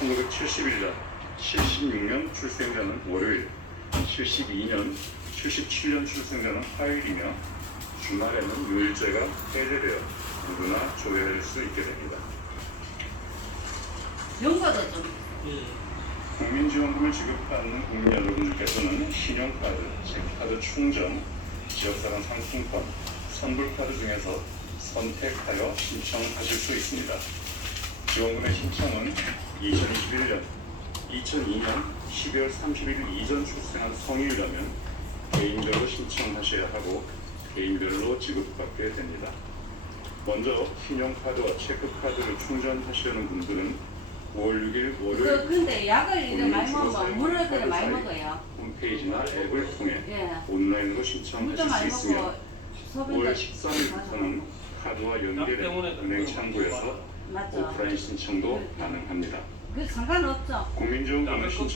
1971년, 76년 출생자는 월요일, 72년, 77년 출생자는 화요일이며 주말에는 요일제가 해제되어 누구나 조회할 수 있게 됩니다. 연가도 좀 국민지원금을 지급받는 국민 여러분들께서는 신용카드, 제 카드 충전, 지역사랑 상품권, 선불카드 중에서 선택하여 신청하실 수 있습니다. 지원금의 신청은 2021년, 2002년 12월 31일 이전 출생한 성인이라면 개인별로 신청하셔야 하고 개인별로 지급받게 됩니다. 먼저 신용카드와 체크카드를 충전하시려는 분들은 5월 6일 그 월요일 근데 약을 이래 많이 먹으면 물을 그래 많이 먹어요. 홈페이지나 앱을 통해 예. 온라인으로 물도 신청하실 수 있으며 먹고 5월 소변도 13일부터는 카드와 연계된 은행 창구에서 맞죠. 오프라인 신청도 네. 가능합니다. 그 상관없죠. 국민지원금을 신청